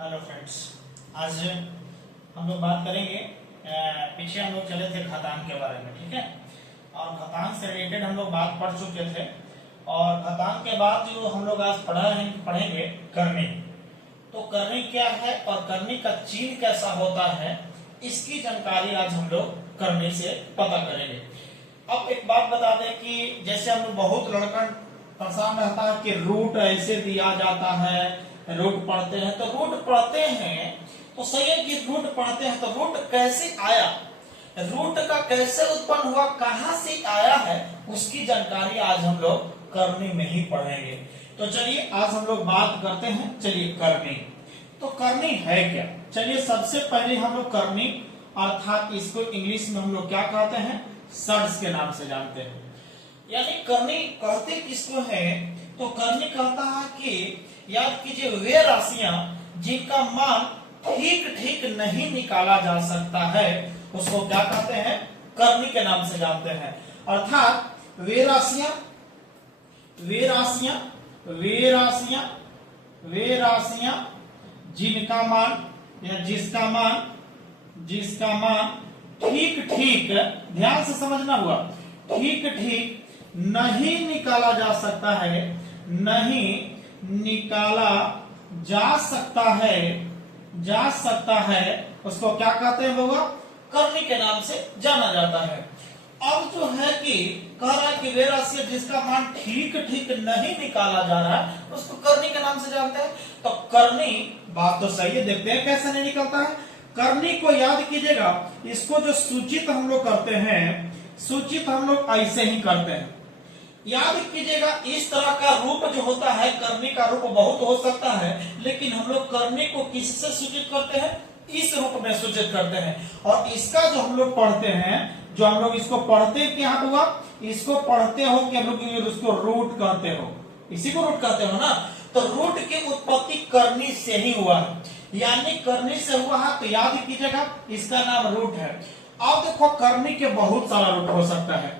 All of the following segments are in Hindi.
हेलो फ्रेंड्स, आज हम लोग बात करेंगे। पीछे हम लोग चले थे घातांक के बारे में, ठीक है। और घातांक से रिलेटेड हम लोग बात पढ़ चुके थे। और घातांक के बाद जो हम लोग आज पढ़ेंगे करनी। तो करनी क्या है और करनी का चिन्ह कैसा होता है, इसकी जानकारी आज हम लोग करनी से पता करेंगे। अब एक बात बता दें कि जैसे हम लोग बहुत लड़का परेशान रहता है कि रूट ऐसे दिया जाता है, रूट पढ़ते हैं तो रूट पढ़ते हैं तो सही है कि रूट पढ़ते हैं तो रूट कैसे आया, रूट का कैसे उत्पन्न हुआ, कहां से आया है, उसकी जानकारी आज हम लोग करनी में ही पढ़ेंगे। तो चलिए आज हम लोग बात करते हैं। चलिए करनी, तो करनी है क्या। चलिए सबसे पहले हम लोग करनी अर्थात इसको इंग्लिश में हम लोग क्या कहते हैं, सर्ड्स के नाम से जानते हैं। यानी करनी कहते किसको है, तो करनी कहता है कि याद कीजिए वे राशियां जिनका मान ठीक ठीक नहीं निकाला जा सकता है उसको क्या कहते हैं, करनी के नाम से जानते हैं। अर्थात वे राशियां जिनका मान या जिसका मान ठीक ठीक, ध्यान से समझना हुआ, ठीक ठीक नहीं निकाला जा सकता है, नहीं निकाला जा सकता है उसको क्या कहते हैं लोग, करनी के नाम से जाना जाता है। अब जो है कि कह रहा है कि वे राशि जिसका मान ठीक ठीक नहीं निकाला जा रहा है उसको करनी के नाम से जानते हैं। तो करनी, बात तो सही है, देखते हैं कैसे नहीं निकलता है। करनी को याद कीजिएगा, इसको जो सूचित हम लोग करते हैं, सूचित हम लोग ऐसे ही करते हैं। याद कीजिएगा इस तरह का रूप जो होता है, करनी का रूप बहुत हो सकता है, लेकिन हम लोग करनी को किससे सूचित करते हैं, इस रूप में सूचित करते हैं। और इसका जो हम लोग पढ़ते हैं, जो हम लोग इसको पढ़ते क्या हुआ, इसको पढ़ते हो कि हम लोग उसको रूट कहते हो, इसी को रूट कहते हो ना। तो रूट की उत्पत्ति करनी से ही हुआ है, यानी करनी से हुआ है, तो याद कीजिएगा इसका नाम रूट है। अब देखो करनी के बहुत सारा रूप हो सकता है।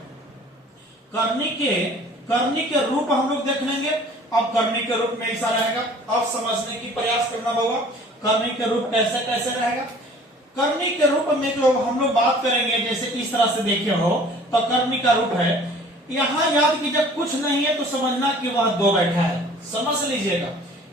करनी के रूप हम लोग देख लेंगे। अब करनी के रूप में ऐसा रहेगा, अब समझने की प्रयास करना होगा करनी के रूप कैसे कैसे रहेगा। करनी के रूप में जो हम लोग बात करेंगे, जैसे इस तरह से देखे हो तो करनी का रूप है, यहाँ याद कीजिए कुछ नहीं है तो समझना कि वह दो बैठा है, समझ लीजिएगा।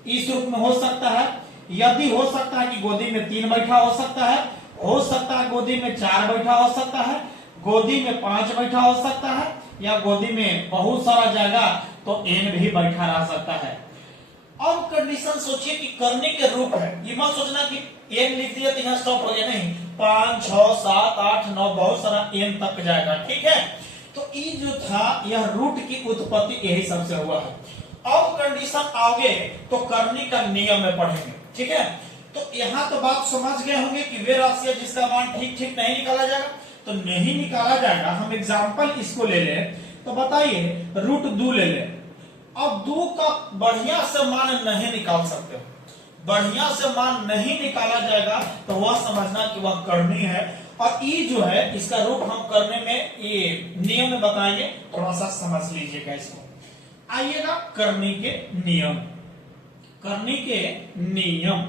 इस रूप में हो सकता है, यदि हो सकता है कि गोदी में 3 बैठा हो सकता है गोदी में 4 बैठा हो सकता है, गोदी में 5 बैठा हो सकता है, या गोदी में बहुत सारा जगह तो एन भी बैठा रह सकता है। अब कंडीशन सोचिए कि करने के रूप है, ये मत सोचना कि एन लिख दिया तो यहाँ स्टॉप हो गया, नहीं, 5 6 7 8 9 बहुत सारा एन तक जाएगा, ठीक है। तो ये जो था यह रूट की उत्पत्ति यही सबसे हुआ है। अब कंडीशन आओगे तो करनी का नियम में पढ़ेंगे, ठीक है। तो यहाँ तो बात समझ गए होंगे कि वे राशि जिसका मान ठीक ठीक नहीं निकाला जाएगा, तो नहीं निकाला जाएगा। हम एग्जाम्पल इसको ले ले, तो बताइए रूट 2 ले ले। अब 2 का बढ़िया से मान नहीं निकाल सकते, बढ़िया से मान नहीं निकाला जाएगा तो वह समझना कि वह करनी है। और ये जो है इसका रूप हम करने में ये नियम में बताएंगे, थोड़ा सा समझ लीजिएगा इसको। आइएगा करनी के नियम, करनी के नियम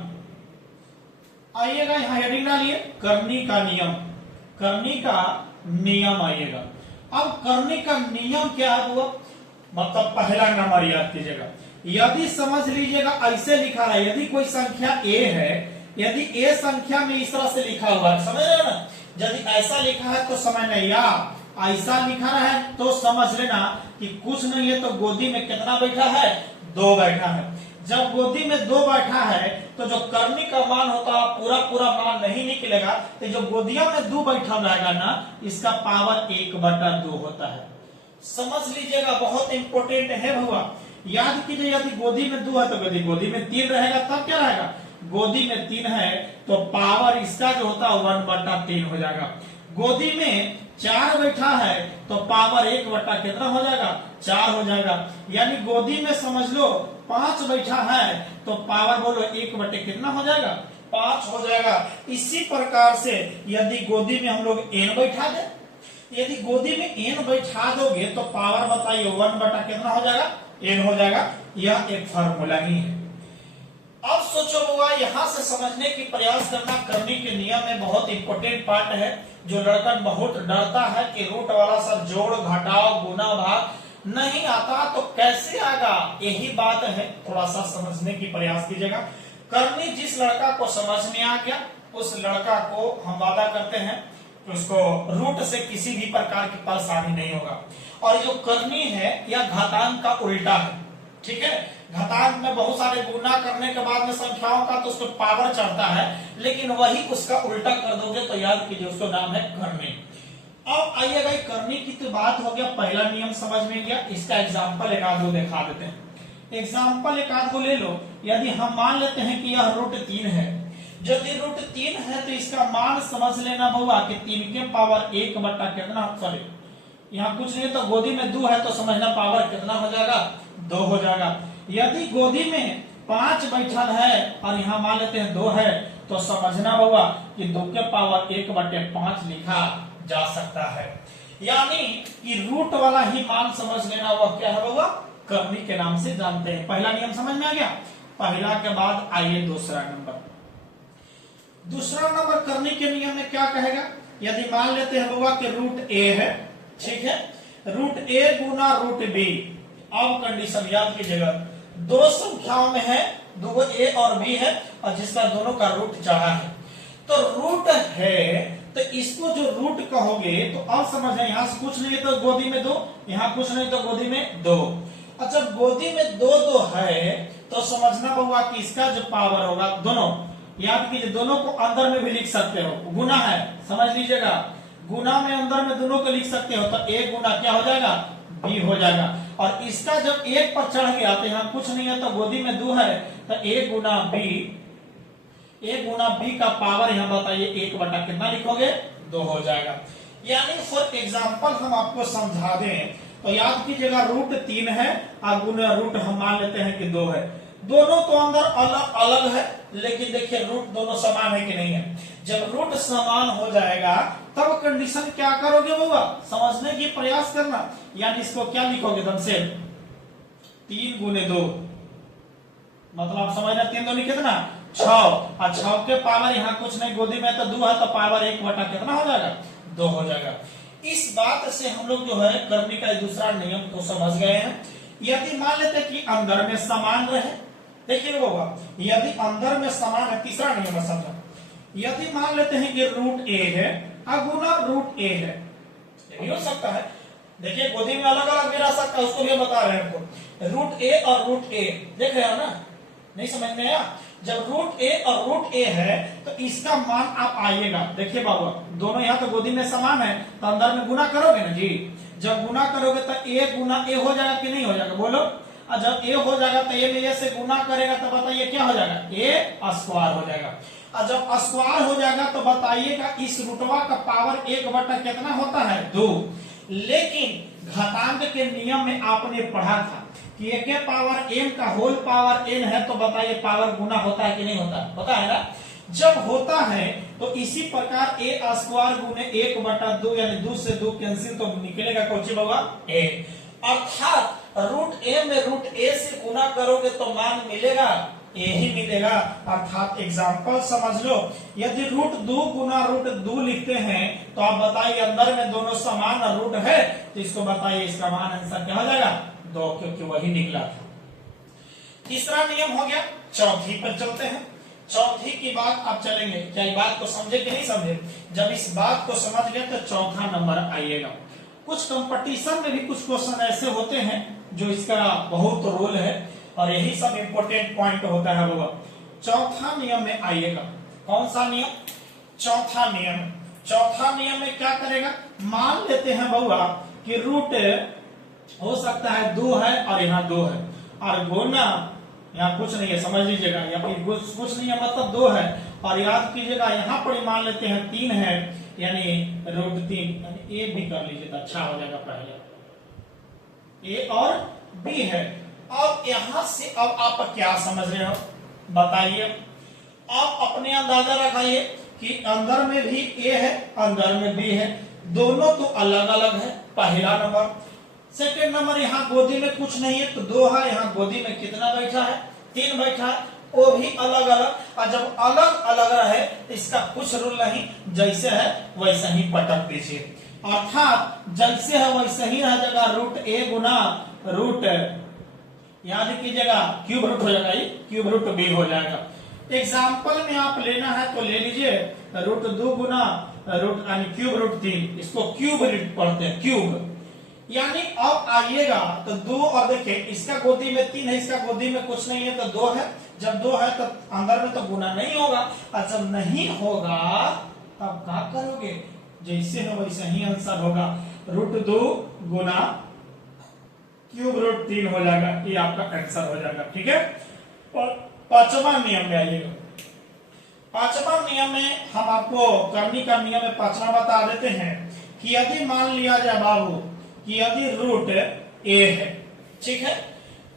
आइएगा, यहाँ हेडिंग डालिए करनी का नियम, करनी का नियम आइएगा। अब करनी का नियम क्या हुआ, मतलब पहला नंबर याद कीजिएगा। यदि समझ लीजिएगा ऐसे लिखा है, यदि कोई संख्या ए है, यदि ए संख्या में इस तरह से लिखा हुआ है, समझ रहे हो ना। यदि ऐसा लिखा है तो समझना, या ऐसा लिखा है तो समझ लेना कि कुछ नहीं है। तो गोदी में कितना बैठा है, 2 बैठा है। जब गोदी में 2 बैठा है तो जो करनी का मान होता है पूरा मान नहीं निकलेगा, तो जो गोदिया में 2 बैठा रहेगा ना, इसका पावर 1/2 होता है। समझ लीजिएगा, बहुत इंपॉर्टेंट है भैया। याद कीजिए यदि गोदी में 2 है तो गोदी में 3 रहेगा, तब क्या रहेगा, गोदी में 3 है तो पावर इसका जो होता है 1/3 हो जाएगा। गोदी में 4 बैठा है तो पावर 1 कितना हो जाएगा, 4 हो जाएगा। यानी गोदी में समझ लो 5 बैठा है तो पावर बोलो 1 कितना हो जाएगा, 5 हो जाएगा। इसी प्रकार से यदि गोदी में हम लोग n बैठा दे, यदि गोदी में n बैठा दोगे तो पावर बताइए 1 कितना हो जाएगा, n हो जाएगा। यह एक फार्मूला ही है। अब सोचो बुआ, यहाँ से समझने की प्रयास करना करनी के नियम में बहुत इंपॉर्टेंट पार्ट है, जो लड़का बहुत डरता है कि रूट वाला सब जोड़ घटाव गुना भाग नहीं आता तो कैसे आएगा, यही बात है, थोड़ा सा समझने की प्रयास कीजिएगा। करनी जिस लड़का को समझ में आ गया उस लड़का को हम वादा करते हैं कि उसको रूट से किसी भी प्रकार की परेशानी नहीं होगा। और जो करनी है या घातांक का उल्टा है, ठीक है, घातांक में बहुत सारे गुना करने के बाद में संख्याओं का तो उसको पावर चढ़ता है, लेकिन वही उसका उल्टा कर दोगे तो याद कीजिए उसको नाम है करनी। अब आइएगा, करनी की तो बात हो गया, पहला नियम समझ में गया, इसका एग्जाम्पल एक आध दो दिखा देते हैं। एग्जाम्पल एक आध को ले लो। यदि हम मान लेते हैं कि यह रूट 3 है, यदि रूट 3 है तो इसका मान समझ लेना होगा कि 3 के पावर 1 बटा कितना, सॉरी यहाँ कुछ नहीं तो गोदी में 2 है तो समझना पावर कितना हो जाएगा, 2 हो जाएगा। यदि गोदी में 5 बैठल है और यहाँ मान लेते हैं 2 है तो समझना होगा कि 2 के पावर 1 बटे 5 लिखा जा सकता है। यानी कि रूट वाला ही मान समझ लेना होगा, क्या है होगा, करनी के नाम से जानते हैं। पहला नियम समझ में आ गया। पहला के बाद आइए दूसरा नंबर। दूसरा नंबर करने के नियम में क्या कहेगा, यदि मान लेते हैं होगा कि रूट ए है, ठीक है, रूट ए गुना रूट बी। अब कंडीशन याद कीजिएगा, दो संख्याओं में है, दो ए और बी है और जिसका दोनों का रूट चढ़ा है, तो रूट है तो इसको जो रूट कहोगे तो अब समझ यहाँ से कुछ नहीं है तो गोदी में 2, यहाँ कुछ नहीं तो गोदी में 2। अच्छा गोदी में 2 2 है तो समझना होगा कि इसका जो पावर होगा, दोनों याद कीजिए, दोनों को अंदर में भी लिख सकते हो, गुना है, समझ लीजिएगा, गुना में अंदर में दोनों को लिख सकते हो, तो ए गुना क्या हो जाएगा, बी हो जाएगा। और इसका जब 1 पर चढ़ गया तो यहाँ कुछ नहीं है तो गोदी में 2 है तो ए गुना बी का पावर यहाँ बताइए 1 बटा कितना लिखोगे, 2 हो जाएगा। यानी फॉर एग्जाम्पल हम आपको समझा दें तो याद कीजिएगा, रूट 3 है और गुना रूट हम मान लेते हैं कि 2 है, दोनों तो अंदर अलग अलग है, लेकिन देखिए रूट दोनों समान है कि नहीं है। जब रूट समान हो जाएगा तब कंडीशन क्या करोगे बाबा, समझने की प्रयास करना। यानी इसको क्या लिखोगे, एकदम से 3 गुने 2, मतलब आप समझना 3 दूनी कितना, 6, और 6 के पावर यहाँ कुछ नहीं, गोदी में तो 2 है तो पावर 1 बटा कितना हो जाएगा, 2 हो जाएगा। इस बात से हम लोग जो है करने का दूसरा नियम को समझ गए हैं। यदि मान लेते कि अंदर में समान रहे, देखिए बाबा, यदि अंदर में समान है, तीसरा नियम समझो, यदि मान लेते हैं कि रूट ए है और गुना रूट ए है, ये हो सकता है, देखिए गोदी में अलग अलग भी रह सकता है, उसको भी बता रहे हैं हमको, रूट ए और रूट ए देख रहे हो ना, नहीं समझ में आया। जब रूट ए और रूट ए है तो इसका मान आप आइएगा, देखिए बाबा दोनों यहाँ तो गोदी में समान है तो अंदर में गुना करोगे ना जी, जब गुना करोगे तो ए गुना ए हो जाएगा कि नहीं हो जाएगा, बोलो। और जब ए हो जाएगा तो ए में ए से गुना करेगा तो बताइए क्या हो जाएगा, ए स्क्वायर हो जाएगा। और जब स्क्वायर हो जाएगा तो बताइएगा इस रूटवा का पावर 1 बटा कितना होता है, 2। लेकिन घातांक के नियम में आपने पढ़ा था कि ए के पावर m का होल पावर n है, तो बताइए पावर गुना होता है कि नहीं होता, होता है ना। जब होता है तो इसी प्रकार ए स्क्वायर गुने 1 बटा 2, यानी 2 से 2 कैंसिल तो निकलेगा कौन होगा, ए। अर्थात रूट ए में रूट ए से गुना करोगे तो मान मिलेगा ए ही मिलेगा। अर्थात एग्जाम्पल समझ लो, यदि रूट 2 गुना रूट 2 लिखते हैं तो आप बताइए अंदर में दोनों समान रूट है तो इसको बताइए इसका मान आंसर क्या हो जाएगा, 2, क्योंकि वही निकला था। तीसरा नियम हो गया। चौथी पर चलते हैं। चौथी की बात आप चलेंगे, क्या ये बात को समझे कि नहीं समझे। जब इस बात को समझ गए तो चौथा नंबर आइएगा। कुछ कंपटीशन में भी कुछ क्वेश्चन ऐसे होते हैं जो इसका बहुत रोल है और यही सब इंपोर्टेंट पॉइंट होता है वो। चौथा नियम में आइएगा। कौन सा नियम, चौथा नियम। चौथा नियम में क्या करेगा, मान लेते हैं बउआ कि रूट हो सकता है 2 है और यहाँ 2 है और गुना यहाँ कुछ नहीं है, समझ लीजिएगा, या फिर कुछ नहीं है मतलब 2 है। और याद कीजिएगा यहाँ पर मान लेते हैं 3 है, यानी रूट 3, यानी ए भी कर लीजिए तो अच्छा हो जाएगा। पहले ए और बी है। अब यहां से अब आप क्या समझ रहे हो बताइए। आप अपने अंदाजा लगाइए कि अंदर में भी ए है अंदर में बी है, दोनों तो अलग अलग है, पहला नंबर। सेकेंड नंबर, यहाँ गोदी में कुछ नहीं है तो 2 है, यहाँ गोदी में कितना बैठा है, 3 बैठा है। वो भी अलग अलग। और जब अलग अलग रहे तो इसका कुछ रूल नहीं, जैसे है वैसे ही पटक दीजिए, अर्थात जैसे है वैसे ही रह जाएगा रूट ए गुना रूट, याद कीजिएगा क्यूब रूट हो जाएगा, ये क्यूब रूट बी हो जाएगा। एग्जाम्पल में आप लेना है तो ले लीजिए रूट 2 गुना रूट यानी क्यूब रूट 3, इसको क्यूब रूट पढ़ते हैं क्यूब। यानी अब आइएगा तो 2 और देखिए इसका गोदी में 3 है, इसका गोदी में कुछ नहीं है तो 2 है। जब 2 है तो अंदर में तो गुना नहीं होगा, और जब नहीं होगा तब क्या करोगे, जैसे है वैसे ही आंसर होगा, रूट 2 गुना क्यूब रूट 3 हो जाएगा, ये आपका आंसर हो जाएगा। ठीक है, और पांचवा नियम में आइएगा। पांचवा नियम में हम आपको करनी का नियम में पांचवा बता देते हैं कि यदि मान लिया जाए बाबू कि यदि रूट ए है, ठीक है,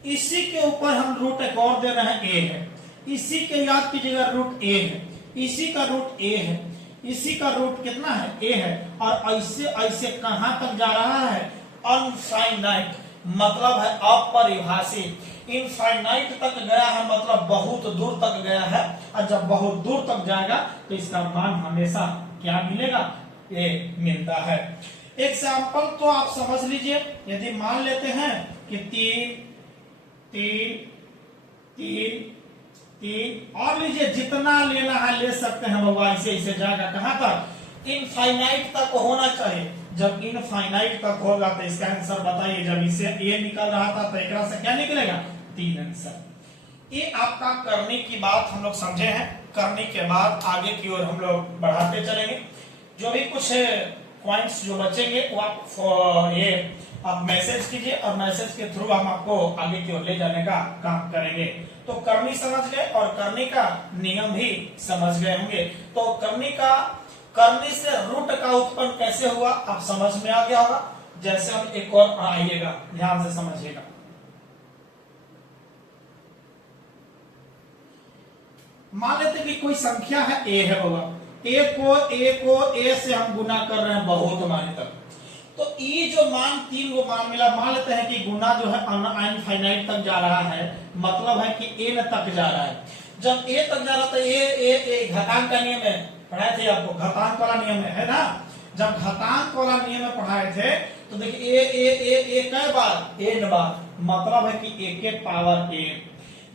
इसी के ऊपर हम रूट एक और दे रहे हैं ए है, इसी के याद कीजिएगा रूट ए है, इसी का रूट ए है, इसी का रूट कितना है ए है, और ऐसे ऐसे कहां तक जा रहा है अनफाइनाइट, मतलब है अपरिभाषित। इनफाइनाइट तक गया है मतलब बहुत दूर तक गया है, और जब बहुत दूर तक जाएगा तो इसका मान हमेशा क्या मिलेगा, ए मिलता है। एग्जाम्पल तो आप समझ लीजिए, यदि मान लेते हैं कि 3 3 3 3 और लीजिए जितना लेना है ले सकते हैं बाबा, ऐसे ऐसे जाएगा कहां तक, इनफाइनाइट तक होना चाहिए। जब इनफाइनाइट तक होगा तो इसका आंसर बताइए, जब इसे ए निकल रहा था तो एक से क्या निकलेगा 3 आंसर। ये आपका करने की बात हम लोग समझे हैं। करने के बाद आगे की ओर हम लोग बढ़ाते चलेंगे, जो भी कुछ पॉइंट्स जो बचेंगे वो आप ये आप मैसेज कीजिए, और मैसेज के थ्रू हम आपको आगे की ओर ले जाने का काम करेंगे। तो करनी समझ गए और करने का नियम भी समझ गए होंगे। तो करने से रूट का उत्पन्न कैसे हुआ आप समझ में आ गया होगा। जैसे हम एक और आइएगा, ध्यान से समझिएगा। मान लेते कि कोई संख्या है ए है बाबा, ए को ए से हम गुना कर रहे हैं बहुत मान तक, तो ये जो मान 3 को मान मिला, मान लेते हैं कि गुना जो है अनफाइनाइट तक जा रहा है, मतलब है कि एन तक जा रहा है। जब ए तक जा रहा था ए घातांक का नियम है, पढ़ाए थे आपको, घातांक वाला नियम है ना। जब घातांक वाला नियम में पढ़ाए थे तो देखिए ए कई बार एन बार, मतलब है कि ए के पावर एन।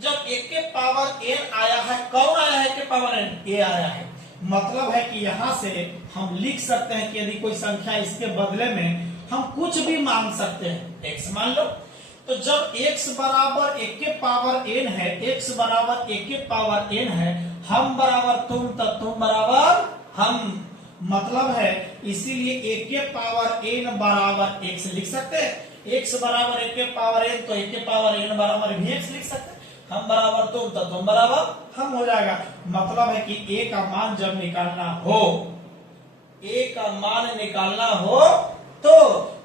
जब ए के पावर एन आया है, कौन आया है के पावर एन, ए आया है, मतलब है कि यहां से हम लिख सकते हैं कि यदि कोई संख्या इसके बदले में हम कुछ भी मांग सकते हैं, एक्स मान लो। तो जब x बराबर एक के पावर n है, x बराबर एक के पावर n है, हम बराबर तुम तब तुम बराबर हम, मतलब है इसीलिए एक के पावर n बराबर x लिख सकते हैं। x बराबर एक के पावर n तो एक के पावर n बराबर भी x लिख सकते हैं। हम बराबर तुम तो तुम बराबर हम हो जाएगा। मतलब है कि a का मान जब निकालना हो, a का मान निकालना हो तो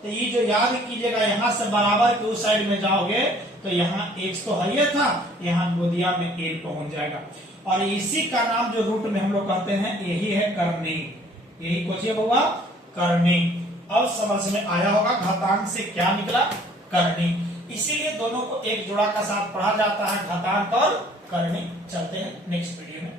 ये जो याद कीजिएगा, यहां से बराबर के उस साइड में जाओगे तो यहाँ x तो है था, यहाँ गोदिया में a पहुंच जाएगा। और इसी का नाम जो रूट में हम लोग कहते हैं यही है करनी। यही पूछिए बउआ करनी। अब समझ में आया होगा घातांक से क्या निकला, करनी। इसीलिए दोनों को एक जोड़ा का साथ पढ़ा जाता है, घातांक और करनी। चलते हैं नेक्स्ट वीडियो में।